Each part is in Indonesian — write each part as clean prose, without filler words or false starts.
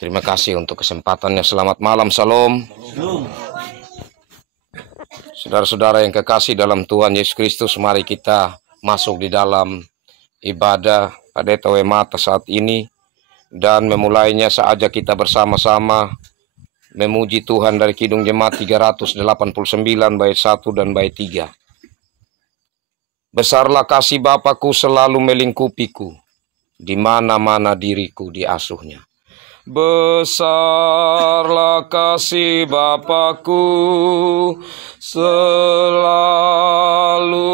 Terima kasih untuk kesempatannya. Selamat malam, Salam. Saudara-saudara yang kekasih dalam Tuhan Yesus Kristus, mari kita masuk di dalam ibadah pada Tawe Mata saat ini dan memulainya saja kita bersama-sama memuji Tuhan dari Kidung Jemaat 389 bait 1 dan bait 3. Besarlah kasih Bapakku selalu melingkupiku, di mana-mana diriku diasuhnya. Besarlah kasih Bapakku selalu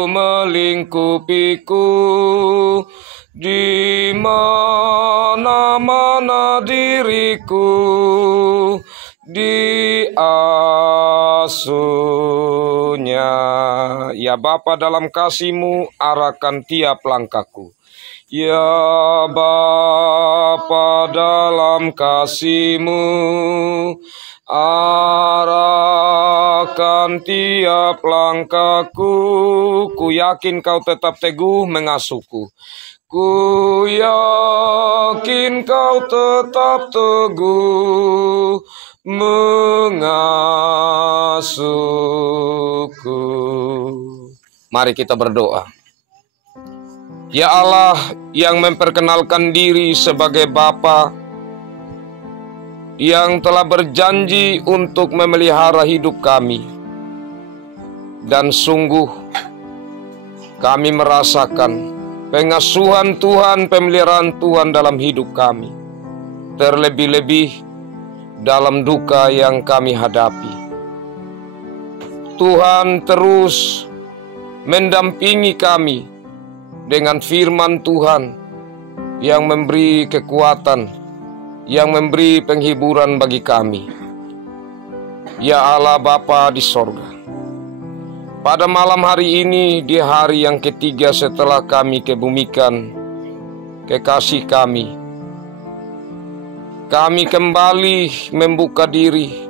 melingkupiku, di mana-mana diriku diasuhnya. Ya Bapa, dalam kasih-Mu arahkan tiap langkahku. Ya Bapa, dalam kasih-Mu arahkan tiap langkahku. Ku yakin Kau tetap teguh mengasuhku. Ku yakin Kau tetap teguh mengasuhku. Mari kita berdoa. Ya Allah yang memperkenalkan diri sebagai Bapa, yang telah berjanji untuk memelihara hidup kami, dan sungguh kami merasakan pengasuhan Tuhan, pemeliharaan Tuhan dalam hidup kami, terlebih-lebih dalam duka yang kami hadapi. Tuhan terus mendampingi kami dengan firman Tuhan yang memberi kekuatan, yang memberi penghiburan bagi kami. Ya Allah Bapa di sorga, pada malam hari ini, di hari yang ketiga setelah kami kebumikan kekasih kami kembali membuka diri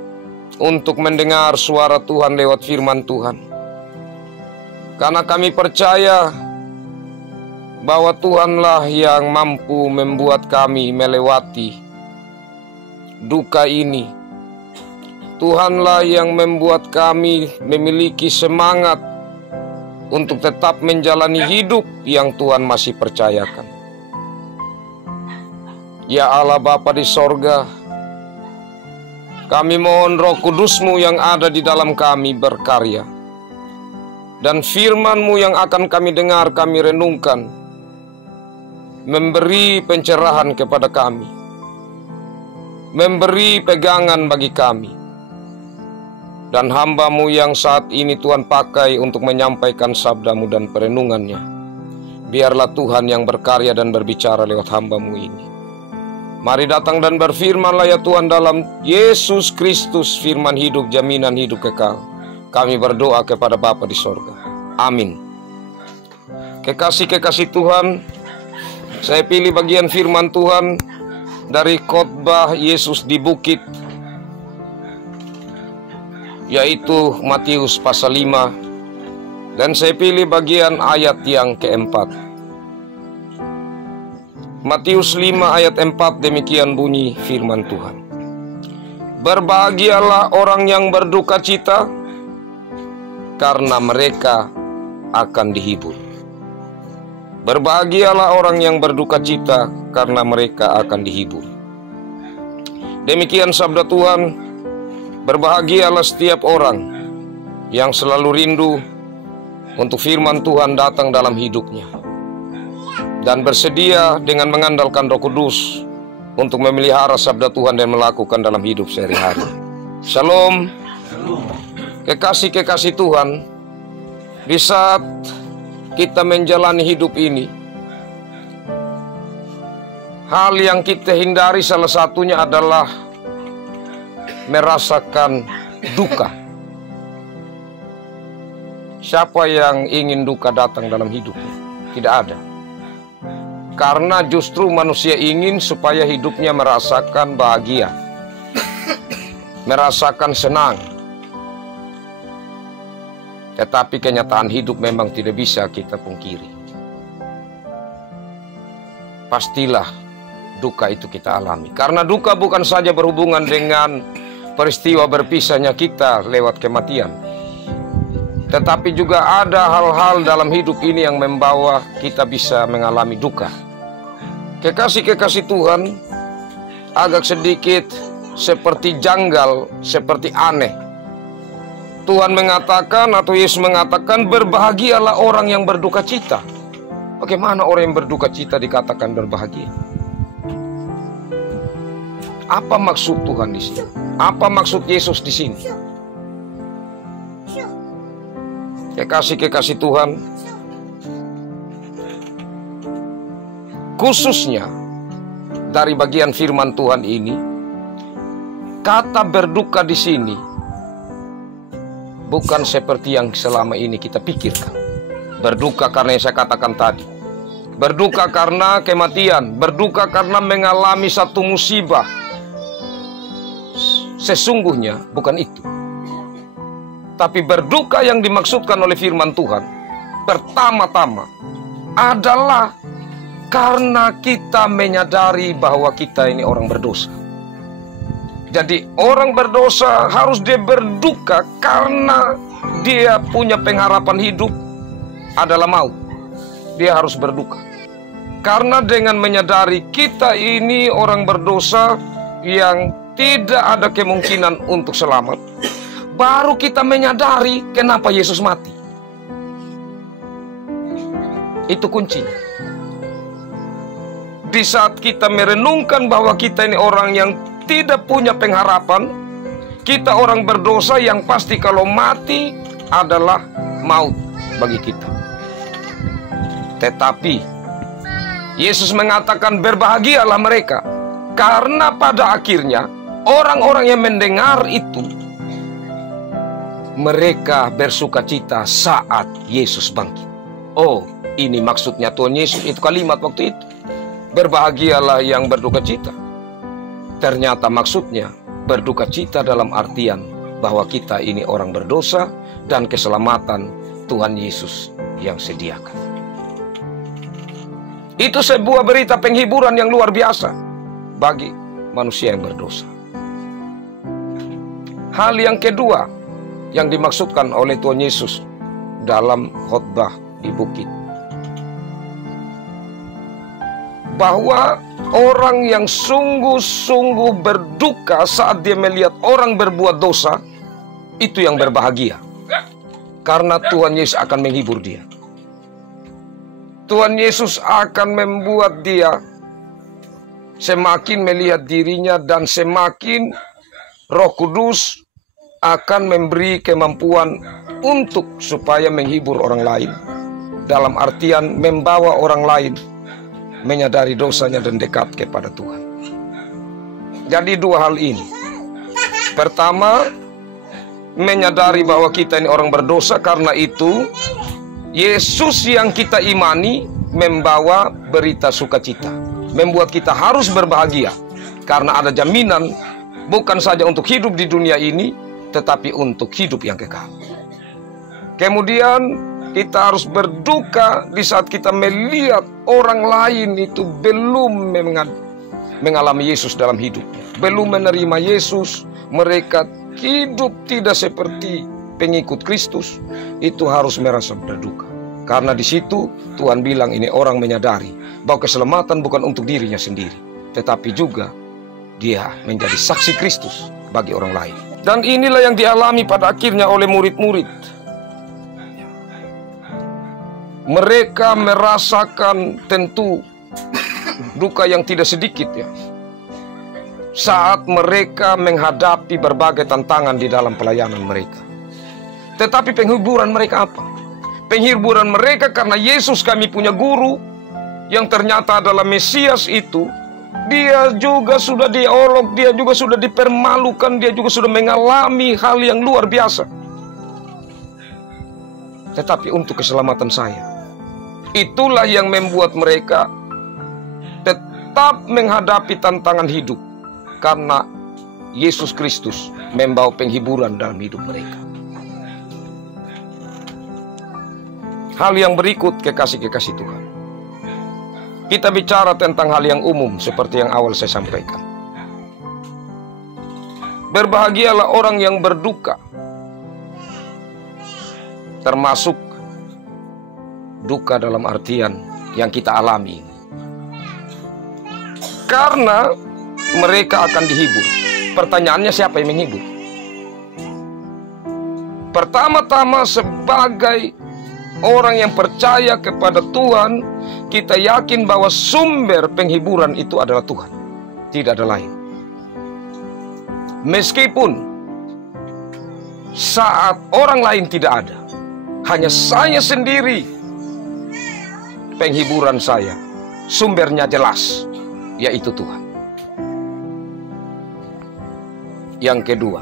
untuk mendengar suara Tuhan lewat firman Tuhan. Karena kami percaya bahwa Tuhanlah yang mampu membuat kami melewati duka ini. Tuhanlah yang membuat kami memiliki semangat untuk tetap menjalani hidup yang Tuhan masih percayakan. Ya Allah Bapa di sorga, kami mohon Roh Kudus-Mu yang ada di dalam kami berkarya, dan firman-Mu yang akan kami dengar, kami renungkan, memberi pencerahan kepada kami, memberi pegangan bagi kami. Dan hamba-Mu yang saat ini Tuhan pakai untuk menyampaikan sabda-Mu dan perenungannya, biarlah Tuhan yang berkarya dan berbicara lewat hamba-Mu ini. Mari datang dan berfirmanlah ya Tuhan, dalam Yesus Kristus, firman hidup, jaminan hidup kekal. Kami berdoa kepada Bapa di sorga. Amin. Kekasih-kekasih Tuhan, saya pilih bagian firman Tuhan dari khotbah Yesus di bukit, yaitu Matius pasal 5, dan saya pilih bagian ayat yang keempat. Matius 5 ayat 4, demikian bunyi firman Tuhan. Berbahagialah orang yang berduka cita, karena mereka akan dihibur. Berbahagialah orang yang berduka cita, karena mereka akan dihibur. Demikian sabda Tuhan. Berbahagialah setiap orang yang selalu rindu untuk firman Tuhan datang dalam hidupnya, dan bersedia dengan mengandalkan Roh Kudus untuk memelihara sabda Tuhan dan melakukan dalam hidup sehari-hari. Shalom. Kekasih-kekasih Tuhan, di saat kita menjalani hidup ini, hal yang kita hindari salah satunya adalah merasakan duka. Siapa yang ingin duka datang dalam hidupnya? Tidak ada. Karena justru manusia ingin supaya hidupnya merasakan bahagia, merasakan senang. Tetapi kenyataan hidup memang tidak bisa kita pungkiri. Pastilah duka itu kita alami. Karena duka bukan saja berhubungan dengan peristiwa berpisahnya kita lewat kematian, tetapi juga ada hal-hal dalam hidup ini yang membawa kita bisa mengalami duka. Kekasih-kekasih Tuhan, agak sedikit seperti janggal, seperti aneh. Tuhan mengatakan atau Yesus mengatakan, berbahagialah orang yang berduka cita. Bagaimana orang yang berduka cita dikatakan berbahagia? Apa maksud Tuhan di sini? Apa maksud Yesus di sini? Kekasih-kekasih Tuhan, khususnya dari bagian firman Tuhan ini, kata berduka di sini bukan seperti yang selama ini kita pikirkan. Berduka karena yang saya katakan tadi, berduka karena kematian, berduka karena mengalami satu musibah. Sesungguhnya bukan itu. Tapi berduka yang dimaksudkan oleh firman Tuhan pertama-tama adalah karena kita menyadari bahwa kita ini orang berdosa. Jadi orang berdosa harus dia berduka karena dia punya pengharapan hidup adalah maut. Dia harus berduka. Karena dengan menyadari kita ini orang berdosa yang tidak ada kemungkinan untuk selamat, baru kita menyadari kenapa Yesus mati. Itu kuncinya. Di saat kita merenungkan bahwa kita ini orang yang tidak punya pengharapan, kita orang berdosa yang pasti kalau mati adalah maut bagi kita. Tetapi Yesus mengatakan berbahagialah mereka, karena pada akhirnya orang-orang yang mendengar itu, mereka bersuka cita saat Yesus bangkit. Oh, ini maksudnya Tuhan Yesus, itu kalimat waktu itu. Berbahagialah yang berduka cita. Ternyata maksudnya berduka cita dalam artian bahwa kita ini orang berdosa dan keselamatan Tuhan Yesus yang sediakan. Itu sebuah berita penghiburan yang luar biasa bagi manusia yang berdosa. Hal yang kedua yang dimaksudkan oleh Tuhan Yesus dalam khotbah di bukit, bahwa orang yang sungguh-sungguh berduka saat dia melihat orang berbuat dosa, itu yang berbahagia. Karena Tuhan Yesus akan menghibur dia. Tuhan Yesus akan membuat dia semakin melihat dirinya, dan semakin Roh Kudus akan memberi kemampuan untuk supaya menghibur orang lain. Dalam artian membawa orang lain menyadari dosanya dan dekat kepada Tuhan. Jadi dua hal ini. Pertama, menyadari bahwa kita ini orang berdosa, karena itu Yesus yang kita imani membawa berita sukacita, membuat kita harus berbahagia, karena ada jaminan bukan saja untuk hidup di dunia ini, tetapi untuk hidup yang kekal. Kemudian kita harus berduka di saat kita melihat orang lain itu belum mengalami Yesus dalam hidupnya, belum menerima Yesus, mereka hidup tidak seperti pengikut Kristus. Itu harus merasa berduka, karena di situ Tuhan bilang ini orang menyadari bahwa keselamatan bukan untuk dirinya sendiri, tetapi juga dia menjadi saksi Kristus bagi orang lain. Dan inilah yang dialami pada akhirnya oleh murid-murid. Mereka merasakan tentu duka yang tidak sedikit ya, saat mereka menghadapi berbagai tantangan di dalam pelayanan mereka. Tetapi penghiburan mereka apa? Penghiburan mereka karena Yesus kami punya guru yang ternyata adalah Mesias itu. Dia juga sudah diolok, dia juga sudah dipermalukan, dia juga sudah mengalami hal yang luar biasa. Tetapi untuk keselamatan saya, itulah yang membuat mereka tetap menghadapi tantangan hidup, karena Yesus Kristus membawa penghiburan dalam hidup mereka. Hal yang berikut, kekasih-kekasih Tuhan, Kita bicara tentang hal yang umum seperti yang awal saya sampaikan. Berbahagialah orang yang berduka, termasuk duka dalam artian yang kita alami, karena mereka akan dihibur. Pertanyaannya, siapa yang menghibur? Pertama-tama, sebagai orang yang percaya kepada Tuhan, kita yakin bahwa sumber penghiburan itu adalah Tuhan, tidak ada lain. Meskipun saat orang lain tidak ada, hanya saya sendiri penghiburan saya, sumbernya jelas, yaitu Tuhan. Yang kedua,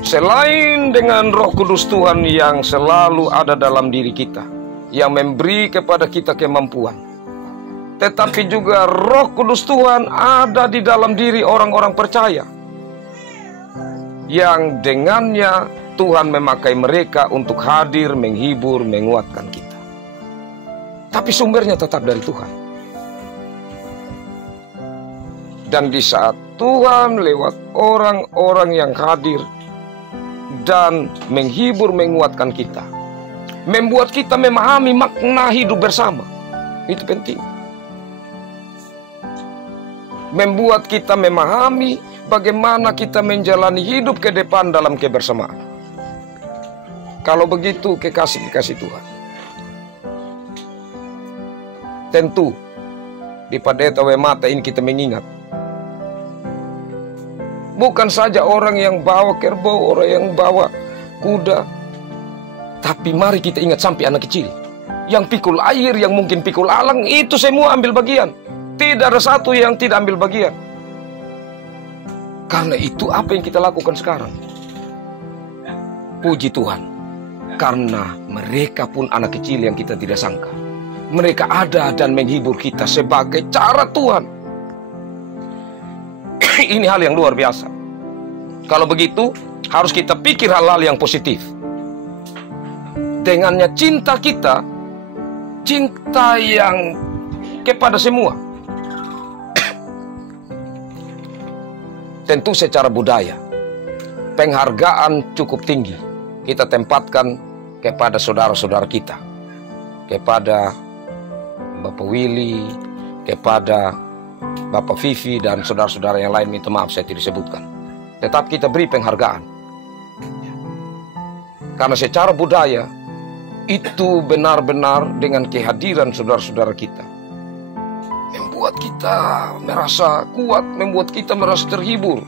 selain dengan Roh Kudus Tuhan yang selalu ada dalam diri kita, yang memberi kepada kita kemampuan, tetapi juga Roh Kudus Tuhan ada di dalam diri orang-orang percaya, yang dengannya Tuhan memakai mereka untuk hadir, menghibur, menguatkan kita. Tapi sumbernya tetap dari Tuhan. Dan di saat Tuhan lewat orang-orang yang hadir dan menghibur, menguatkan kita, membuat kita memahami makna hidup bersama. Itu penting. Membuat kita memahami bagaimana kita menjalani hidup ke depan dalam kebersamaan. Kalau begitu, kekasih-kekasih Tuhan, tentu di Pendeta Wemata ini kita mengingat, bukan saja orang yang bawa kerbau, orang yang bawa kuda, tapi mari kita ingat sampai anak kecil yang pikul air, yang mungkin pikul alang, itu semua ambil bagian. Tidak ada satu yang tidak ambil bagian. Karena itu apa yang kita lakukan sekarang. Puji Tuhan, karena mereka pun anak kecil yang kita tidak sangka. Mereka ada dan menghibur kita sebagai cara Tuhan. Ini hal yang luar biasa. Kalau begitu, harus kita pikir hal-hal yang positif. Dengannya cinta kita, cinta yang kepada semua. Tentu secara budaya, penghargaan cukup tinggi kita tempatkan kepada saudara-saudara kita, kepada Bapak Willy, kepada Bapak Vivi, dan saudara-saudara yang lain. Minta maaf saya tidak sebutkan. Tetap kita beri penghargaan. Karena secara budaya, itu benar-benar dengan kehadiran saudara-saudara kita, membuat kita merasa kuat, membuat kita merasa terhibur.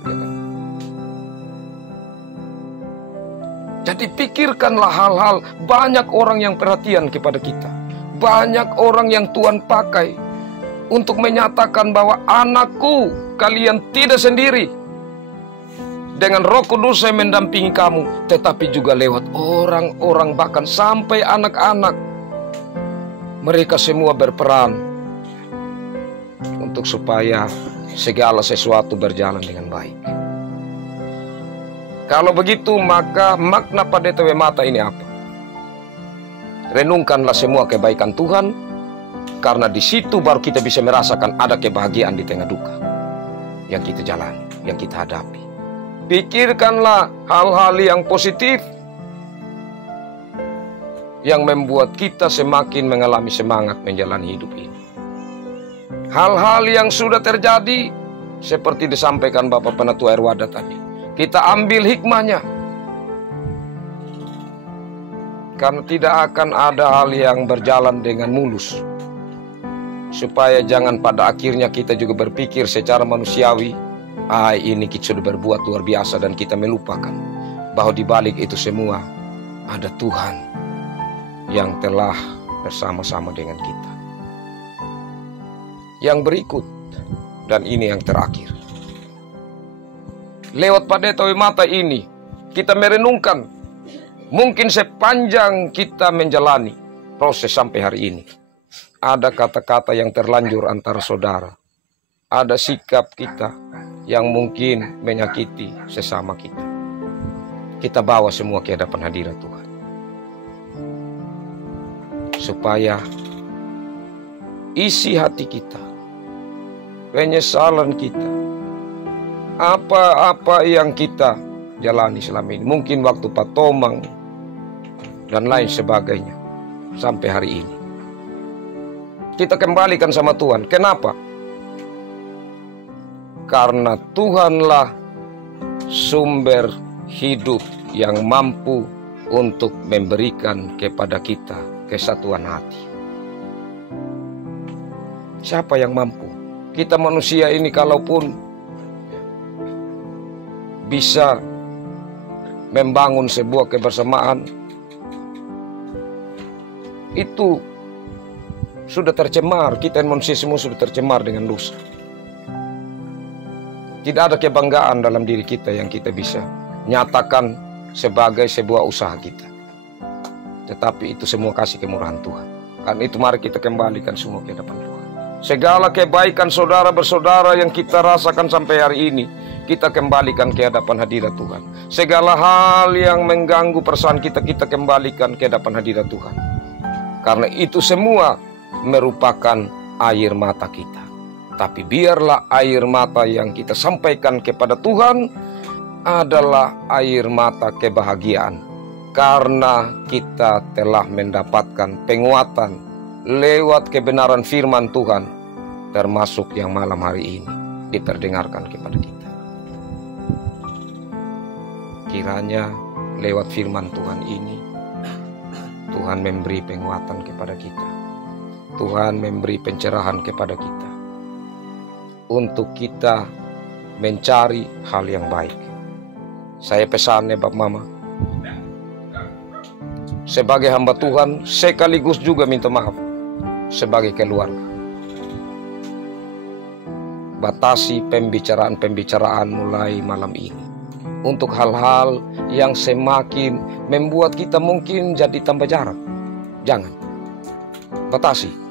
Jadi pikirkanlah hal-hal, banyak orang yang perhatian kepada kita. Banyak orang yang Tuhan pakai untuk menyatakan bahwa anakku, kalian tidak sendiri. Dengan Roh Kudus saya mendampingi kamu, tetapi juga lewat orang-orang, bahkan sampai anak-anak. Mereka semua berperan untuk supaya segala sesuatu berjalan dengan baik. Kalau begitu, maka makna Pendeta Wemata ini apa? Renungkanlah semua kebaikan Tuhan, karena di situ baru kita bisa merasakan ada kebahagiaan di tengah duka yang kita jalani, yang kita hadapi. Pikirkanlah hal-hal yang positif yang membuat kita semakin mengalami semangat menjalani hidup ini. Hal-hal yang sudah terjadi seperti disampaikan Bapak Penatua Erwada tadi, kita ambil hikmahnya, karena tidak akan ada hal yang berjalan dengan mulus. Supaya jangan pada akhirnya kita juga berpikir secara manusiawi, ini kita sudah berbuat luar biasa, dan kita melupakan bahwa di balik itu semua ada Tuhan yang telah bersama-sama dengan kita. Yang berikut, dan ini yang terakhir, lewat Pendeta Wemata ini kita merenungkan, mungkin sepanjang kita menjalani proses sampai hari ini, ada kata-kata yang terlanjur antara saudara, ada sikap kita yang mungkin menyakiti sesama kita. Kita bawa semua ke hadapan hadirat Tuhan, supaya isi hati kita, penyesalan kita, apa-apa yang kita jalani selama ini, mungkin waktu patomang dan lain sebagainya, sampai hari ini kita kembalikan sama Tuhan. Kenapa? Karena Tuhanlah sumber hidup yang mampu untuk memberikan kepada kita kesatuan hati. Siapa yang mampu? Kita manusia ini kalaupun bisa membangun sebuah kebersamaan, itu sudah tercemar. Kita manusia semua sudah tercemar dengan dosa. Tidak ada kebanggaan dalam diri kita yang kita bisa nyatakan sebagai sebuah usaha kita. Tetapi itu semua kasih kemurahan Tuhan. Karena itu mari kita kembalikan semua ke hadapan Tuhan. Segala kebaikan saudara bersaudara yang kita rasakan sampai hari ini, kita kembalikan ke hadapan hadirat Tuhan. Segala hal yang mengganggu perasaan kita, kita kembalikan ke hadapan hadirat Tuhan. Karena itu semua merupakan air mata kita. Tapi biarlah air mata yang kita sampaikan kepada Tuhan adalah air mata kebahagiaan. Karena kita telah mendapatkan penguatan lewat kebenaran firman Tuhan, termasuk yang malam hari ini diperdengarkan kepada kita. Kiranya lewat firman Tuhan ini, Tuhan memberi penguatan kepada kita. Tuhan memberi pencerahan kepada kita, untuk kita mencari hal yang baik. Saya pesannya Bapak Mama, sebagai hamba Tuhan, sekaligus juga minta maaf sebagai keluarga. Batasi pembicaraan-pembicaraan mulai malam ini untuk hal-hal yang semakin membuat kita mungkin jadi tambah jarak. Jangan. Batasi.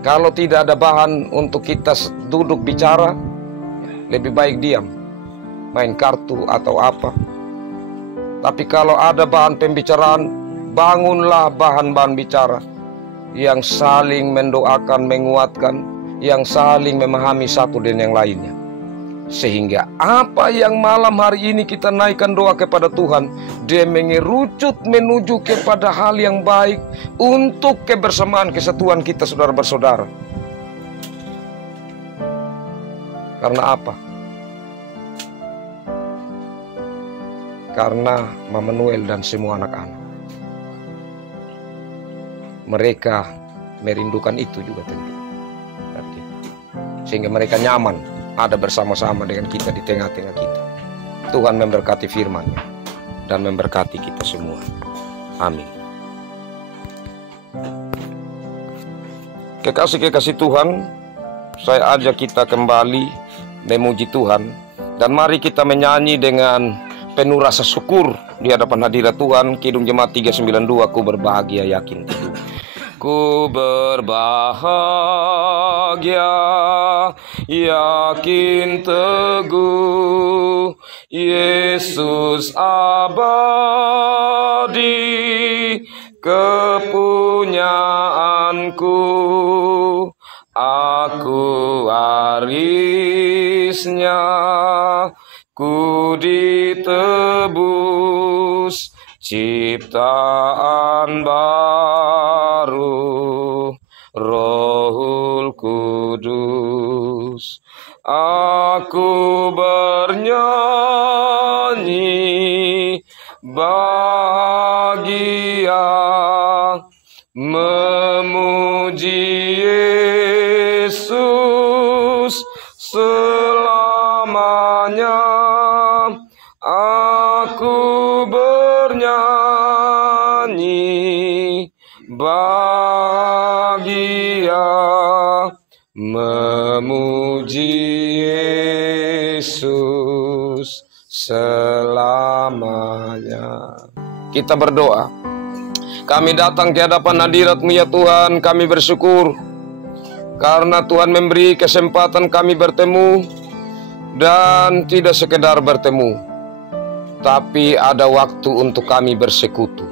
Kalau tidak ada bahan untuk kita duduk bicara, lebih baik diam, main kartu atau apa. Tapi kalau ada bahan pembicaraan, bangunlah bahan-bahan bicara yang saling mendoakan, menguatkan, yang saling memahami satu dan yang lainnya. Sehingga apa yang malam hari ini kita naikkan doa kepada Tuhan, dia mengerucut menuju kepada hal yang baik untuk kebersamaan kesatuan kita saudara bersaudara. Karena apa? Karena Mama Noel dan semua anak-anak, mereka merindukan itu juga tentu. Sehingga mereka nyaman ada bersama-sama dengan kita di tengah-tengah kita. Tuhan memberkati firman-Nya dan memberkati kita semua. Amin. Kekasih-kekasih Tuhan, saya ajak kita kembali memuji Tuhan. Dan mari kita menyanyi dengan penuh rasa syukur di hadapan hadirat Tuhan. Kidung Jemaat 392, ku berbahagia yakin teguh. Ku berbahagia yakin teguh, Yesus abadi kepunyaanku. Aku warisnya, ku ditebus ciptaan baru, Rohul Kudus. Aku bernyanyi bahagia, memuji Yesus selamanya. Aku bernyanyi bahagia, memuji Yesus selamanya. Kita berdoa. Kami datang ke hadapan hadirat-Mu ya Tuhan. Kami bersyukur karena Tuhan memberi kesempatan kami bertemu. Dan tidak sekedar bertemu, tapi ada waktu untuk kami bersekutu.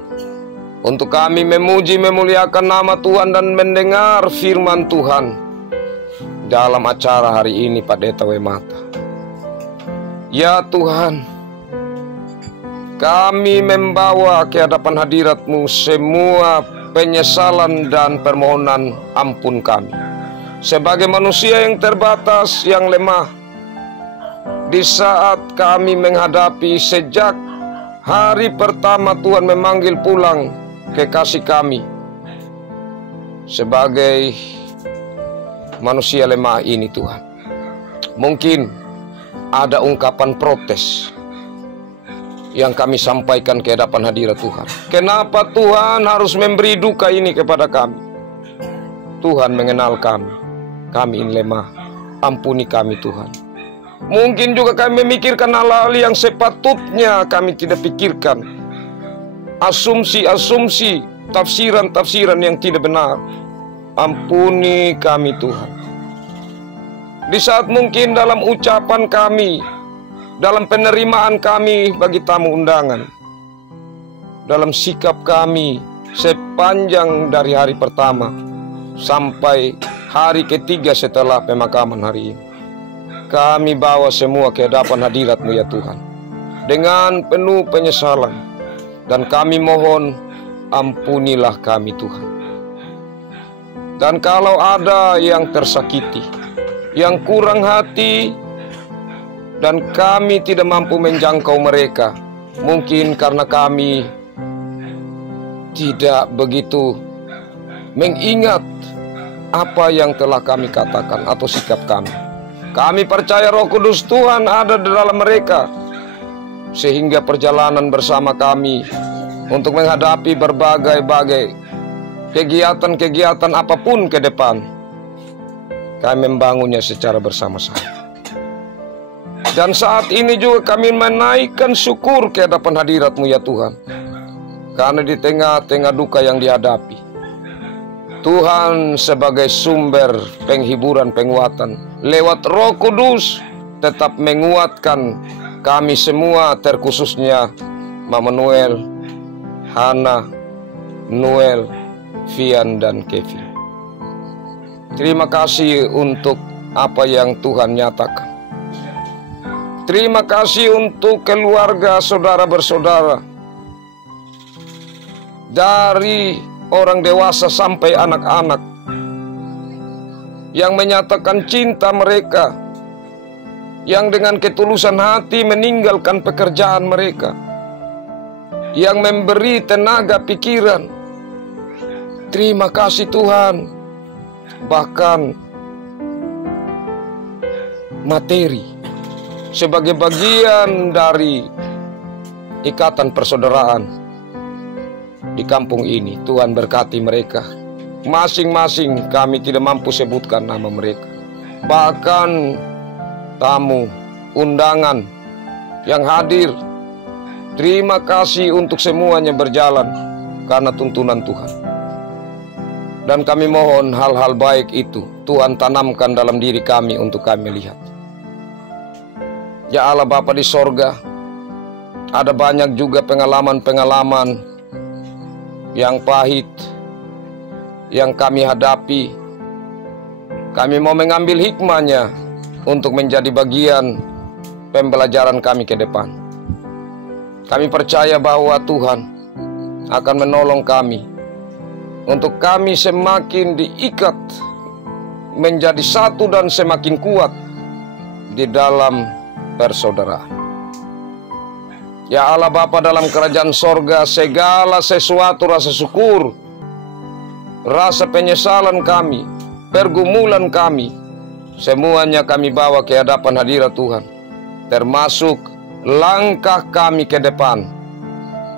untuk kami memuji memuliakan nama Tuhan dan mendengar firman Tuhan dalam acara hari ini Pendeta Wemata. Ya Tuhan, kami membawa ke hadapan hadirat-Mu semua penyesalan dan permohonan ampun kami. Sebagai manusia yang terbatas, yang lemah, di saat kami menghadapi sejak hari pertama Tuhan memanggil pulang kekasih kami, sebagai manusia lemah ini Tuhan, mungkin ada ungkapan protes yang kami sampaikan ke hadapan hadirat Tuhan. Kenapa Tuhan harus memberi duka ini kepada kami? Tuhan mengenal kami ini lemah, ampuni kami Tuhan. Mungkin juga kami memikirkan hal-hal yang sepatutnya kami tidak pikirkan, asumsi-asumsi, tafsiran-tafsiran yang tidak benar. Ampuni kami Tuhan. Di saat mungkin dalam ucapan kami, dalam penerimaan kami bagi tamu undangan, dalam sikap kami sepanjang dari hari pertama sampai hari ketiga setelah pemakaman hari ini, kami bawa semua ke hadapan hadirat-Mu ya Tuhan, dengan penuh penyesalan. Dan kami mohon, ampunilah kami Tuhan. Dan kalau ada yang tersakiti, yang kurang hati, dan kami tidak mampu menjangkau mereka, mungkin karena kami tidak begitu mengingat apa yang telah kami katakan atau sikap kami. Kami percaya Roh Kudus Tuhan ada di dalam mereka, sehingga perjalanan bersama kami untuk menghadapi berbagai kegiatan-kegiatan apapun ke depan, kami membangunnya secara bersama-sama. Dan saat ini juga kami menaikkan syukur ke hadapan hadirat-Mu ya Tuhan, karena di tengah-tengah duka yang dihadapi, Tuhan sebagai sumber penghiburan, penguatan, lewat Roh Kudus tetap menguatkan kami semua, terkhususnya Mama Noel, Hana, Noel, Vian, dan Kevin. Terima kasih untuk apa yang Tuhan nyatakan. Terima kasih untuk keluarga, saudara bersaudara, dari orang dewasa sampai anak-anak, yang menyatakan cinta mereka, yang dengan ketulusan hati meninggalkan pekerjaan mereka, yang memberi tenaga pikiran. Terima kasih Tuhan. Bahkan materi sebagai bagian dari ikatan persaudaraan di kampung ini, Tuhan berkati mereka. Masing-masing kami tidak mampu sebutkan nama mereka. Bahkan tamu undangan yang hadir, terima kasih untuk semuanya berjalan karena tuntunan Tuhan. Dan kami mohon hal-hal baik itu Tuhan tanamkan dalam diri kami untuk kami lihat. Ya Allah Bapa di sorga, ada banyak juga pengalaman-pengalaman yang pahit yang kami hadapi. Kami mau mengambil hikmahnya untuk menjadi bagian pembelajaran kami ke depan. Kami percaya bahwa Tuhan akan menolong kami untuk kami semakin diikat menjadi satu dan semakin kuat di dalam persaudaraan. Ya Allah Bapa dalam kerajaan sorga, segala sesuatu rasa syukur, rasa penyesalan kami, pergumulan kami, semuanya kami bawa ke hadapan hadirat Tuhan. Termasuk langkah kami ke depan,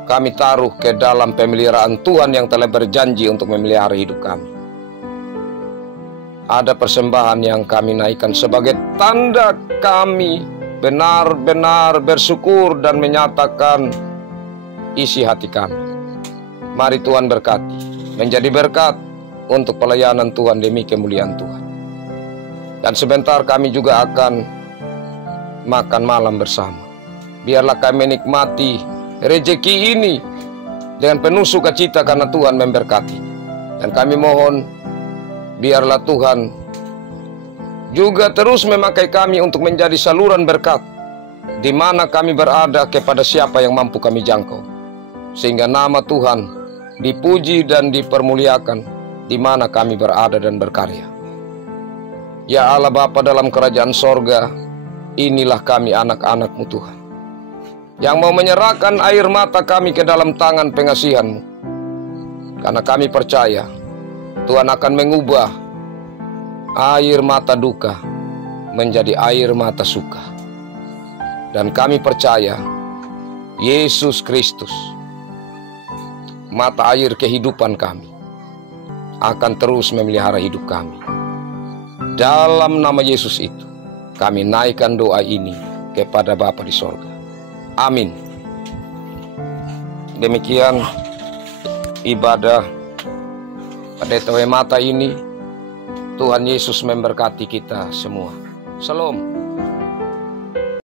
kami taruh ke dalam pemeliharaan Tuhan yang telah berjanji untuk memelihara hidup kami. Ada persembahan yang kami naikkan sebagai tanda kami benar-benar bersyukur dan menyatakan isi hati kami. Mari Tuhan berkati, menjadi berkat untuk pelayanan Tuhan demi kemuliaan Tuhan. Dan sebentar kami juga akan makan malam bersama. Biarlah kami menikmati rezeki ini dengan penuh sukacita karena Tuhan memberkati. Dan kami mohon, biarlah Tuhan juga terus memakai kami untuk menjadi saluran berkat di mana kami berada kepada siapa yang mampu kami jangkau. Sehingga nama Tuhan dipuji dan dipermuliakan di mana kami berada dan berkarya. Ya Allah Bapa dalam kerajaan sorga, inilah kami anak-anak-Mu Tuhan, yang mau menyerahkan air mata kami ke dalam tangan pengasihan-Mu. Karena kami percaya Tuhan akan mengubah air mata duka menjadi air mata suka. Dan kami percaya Yesus Kristus, mata air kehidupan kami, akan terus memelihara hidup kami. Dalam nama Yesus itu, kami naikkan doa ini kepada Bapa di sorga. Amin. Demikian ibadah pada TW Mata ini. Tuhan Yesus memberkati kita semua. Shalom.